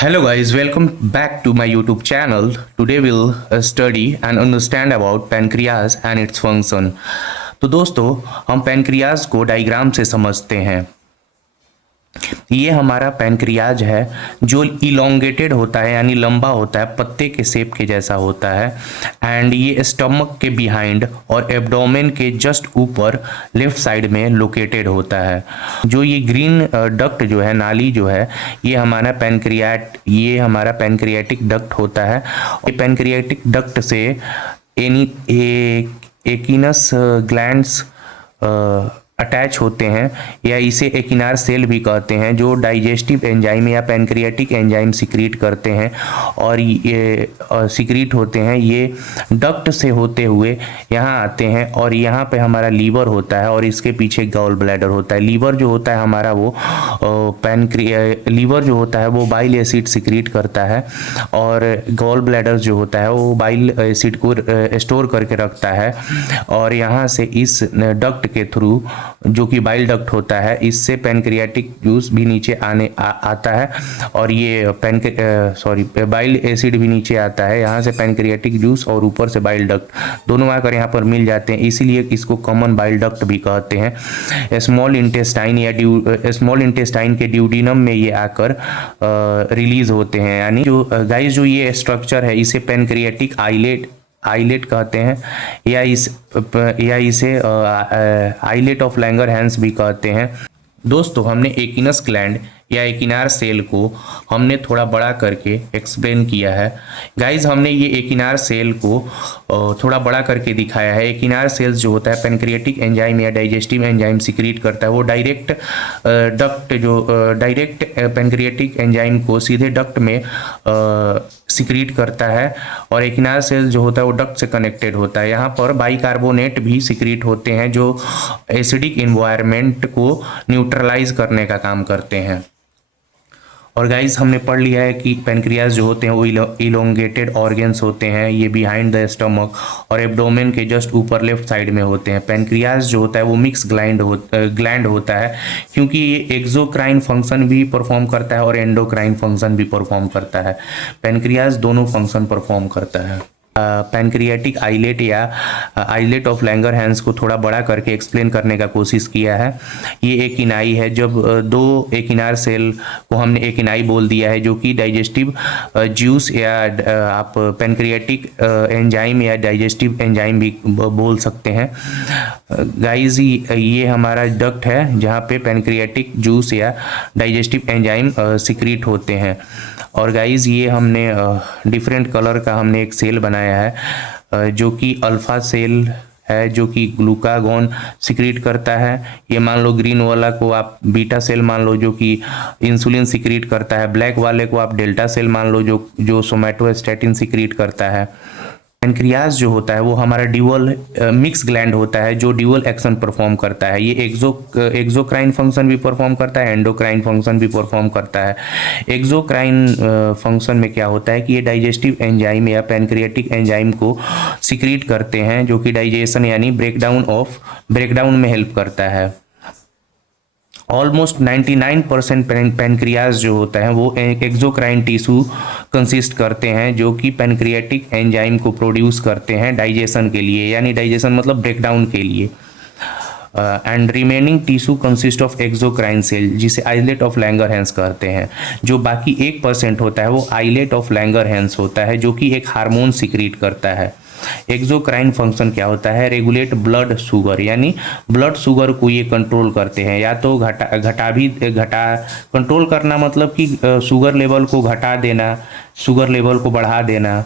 Hello guys, welcome back to my YouTube channel. Today we'll study and understand about pancreas and its function. तो दोस्तों हम pancreas को diagram से समझते हैं। ये हमारा पैनक्रियाज है जो इलोंगेटेड होता है यानी लंबा होता है, पत्ते के शेप के जैसा होता है। एंड ये स्टमक के बिहाइंड और एब्डोमेन के जस्ट ऊपर लेफ्ट साइड में लोकेटेड होता है। जो ये ग्रीन डक्ट जो है, नाली जो है, ये हमारा पैनक्रियाटिक डक्ट होता है। ये पैनक्रियाटिक डक्ट से एकिनस ग्लैंड्स अटैच होते हैं, या इसे एकिनार सेल भी कहते हैं, जो डाइजेस्टिव एंजाइम या पैनक्रियाटिक एंजाइम सिक्रीट करते हैं और ये सिक्रीट होते हैं। ये डक्ट से होते हुए यहाँ आते हैं और यहाँ पे हमारा लीवर होता है और इसके पीछे गॉल ब्लैडर होता है। लीवर जो होता है हमारा वो लीवर जो होता है वो बाइल एसिड सिक्रीट करता है और गॉल ब्लैडर जो होता है वो बाइल एसिड को स्टोर करके रखता है। और यहाँ से इस डक्ट के थ्रू, जो कि बाइल डक्ट होता है, इससे पैनक्रियाटिक जूस भी नीचे आता है और ये बाइल एसिड भी नीचे आता है। यहाँ से पैनक्रियाटिक जूस और ऊपर से बाइल डक्ट दोनों आकर यहाँ पर मिल जाते हैं, इसीलिए इसको कॉमन बाइल डक्ट भी कहते हैं। स्मॉल इंटेस्टाइन के ड्यूडिनम में ये आकर रिलीज होते हैं। यानी जो ये स्ट्रक्चर है इसे पैनक्रियाटिक आइलेट कहते हैं, या इसे आइलेट ऑफ लैंगरहैंस भी कहते हैं। दोस्तों हमने एकिनस ग्लैंड या एकिनार सेल को हमने थोड़ा बड़ा करके एक्सप्लेन किया है। गाइज हमने ये एकिनार सेल को थोड़ा बड़ा करके दिखाया है। एकिनार सेल्स जो होता है पैनक्रियाटिक एंजाइम या डाइजेस्टिव एंजाइम सिक्रीट करता है। वो डायरेक्ट पैनक्रियाटिक एंजाइम को सीधे डक्ट में सिक्रीट करता है और एकिनार सेल जो होता है वो डक्ट से कनेक्टेड होता है। यहाँ पर बाइकार्बोनेट भी सिक्रीट होते हैं जो एसिडिक इन्वायरमेंट को न्यूट्रलाइज करने का काम करते हैं। और गाइज हमने पढ़ लिया है कि पैनक्रियाज जो होते हैं वो इलोंगेटेड ऑर्गन्स होते हैं। ये बिहाइंड द स्टमक और एब्डोमेन के जस्ट ऊपर लेफ्ट साइड में होते हैं। पैनक्रियाज जो होता है वो मिक्स ग्लैंड होता है, क्योंकि ये एक्सोक्राइन फंक्शन भी परफॉर्म करता है और एंडोक्राइन फंक्शन भी परफॉर्म करता है। पैनक्रियाज दोनों फंक्शन परफॉर्म करता है। पैनक्रियाटिक आइलेट या आइलेट ऑफ लैंगरहैंस को थोड़ा बड़ा करके एक्सप्लेन करने का कोशिश किया है। ये एक इनाई है। जब दो एकिनार सेल को हमने एक इनाई बोल दिया है, जो कि डाइजेस्टिव जूस या आप पैनक्रियाटिक एंजाइम या डाइजेस्टिव एंजाइम भी बोल सकते हैं। गाइस ये हमारा डक्ट है जहाँ पे पैनक्रियाटिक जूस या डाइजेस्टिव एंजाइम सिक्रीट होते हैं। और गाइस ये हमने डिफरेंट कलर का हमने एक सेल बनाया है, जो कि अल्फा सेल है, जो कि ग्लूकागॉन सिक्रीट करता है। ये मान लो ग्रीन वाला को आप बीटा सेल मान लो, जो कि इंसुलिन सिक्रीट करता है। ब्लैक वाले को आप डेल्टा सेल मान लो, जो सोमैटोस्टैटिन सिक्रीट करता है। पैनक्रियाज जो होता है वो हमारा ड्यूअल मिक्स ग्लैंड होता है, जो ड्यूअल एक्शन परफॉर्म करता है। ये एक्सोक्राइन फंक्शन भी परफॉर्म करता है, एंडोक्राइन फंक्शन भी परफॉर्म करता है। एक्सोक्राइन फंक्शन में क्या होता है कि ये डाइजेस्टिव एंजाइम या पैनक्रियाटिक एंजाइम को सिक्रीट करते हैं, जो कि डाइजेशन यानी ब्रेकडाउन में हेल्प करता है। ऑलमोस्ट 99% पैनक्रियाज जो होता है वो एक्सोक्राइन टिश्यू कंसिस्ट करते हैं, जो कि पैनक्रियाटिक एंजाइम को प्रोड्यूस करते हैं डाइजेशन के लिए, यानी डाइजेशन मतलब ब्रेकडाउन के लिए। And remaining tissue consist of exocrine cell, जिसे आइलेट ऑफ लैंगरहैंस कहते हैं। जो बाकी 1% होता है वो आइलेट ऑफ लैंगरहैंस होता है, जो कि एक हार्मोन सिक्रीट करता है। एक्सोक्राइन फंक्शन क्या होता है? रेगुलेट ब्लड शुगर, यानी ब्लड शुगर को ये कंट्रोल करते हैं। या तो घटा कंट्रोल करना मतलब कि शुगर लेवल को घटा देना, शुगर लेवल को बढ़ा देना।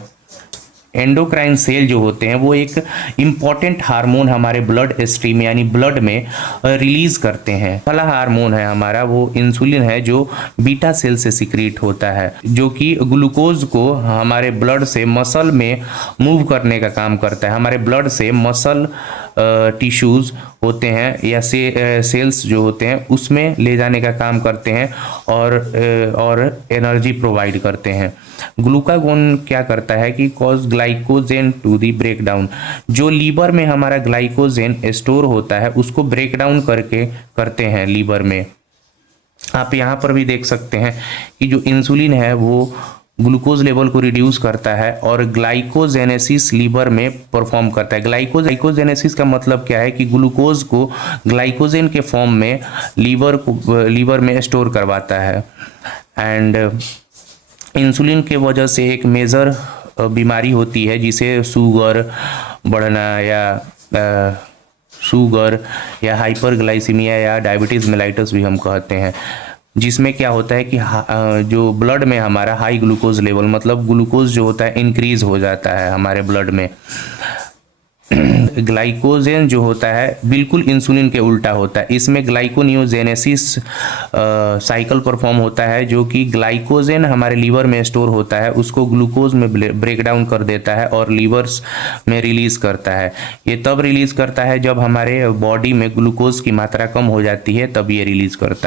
एंडोक्राइन सेल जो होते हैं वो एक इम्पॉर्टेंट हार्मोन हमारे ब्लड स्ट्रीम यानी ब्लड में रिलीज करते हैं। पहला हार्मोन है हमारा वो इंसुलिन है, जो बीटा सेल से सिक्रीट होता है, जो कि ग्लूकोज को हमारे ब्लड से मसल में मूव करने का काम करता है। हमारे ब्लड से मसल टिश्यूज होते हैं या सेल्स जो होते हैं उसमें ले जाने का काम करते हैं और एनर्जी प्रोवाइड करते हैं। ग्लूकागोन क्या करता है कि cause glycogen to the breakdown, जो लीवर में हमारा ग्लाइकोजेन स्टोर होता है उसको ब्रेकडाउन करते हैं लीवर में। आप यहाँ पर भी देख सकते हैं कि जो इंसुलिन है वो ग्लूकोज लेवल को रिड्यूस करता है और ग्लाइकोजेनेसिस लीवर में परफॉर्म करता है। ग्लाइकोजेनेसिस का मतलब क्या है कि ग्लूकोज को ग्लाइकोजन के फॉर्म में लीवर में स्टोर करवाता है। एंड इंसुलिन के वजह से एक मेजर बीमारी होती है जिसे शुगर बढ़ना या हाइपरग्लाइसीमिया या डायबिटीज़ मेलाइटस भी हम कहते हैं, जिसमें क्या होता है कि जो ब्लड में हमारा हाई ग्लूकोज लेवल, मतलब ग्लूकोज जो होता है इंक्रीज हो जाता है हमारे ब्लड में। ग्लाइकोजन जो होता है बिल्कुल इंसुलिन के उल्टा होता है, इसमें ग्लाइकोनियोजेनेसिस साइकिल परफॉर्म होता है, जो कि ग्लाइकोजन हमारे लीवर में स्टोर होता है उसको ग्लूकोज में ब्रेक डाउन कर देता है और लीवर्स में रिलीज करता है। ये तब रिलीज करता है जब हमारे बॉडी में ग्लूकोज की मात्रा कम हो जाती है, तब ये रिलीज करता है।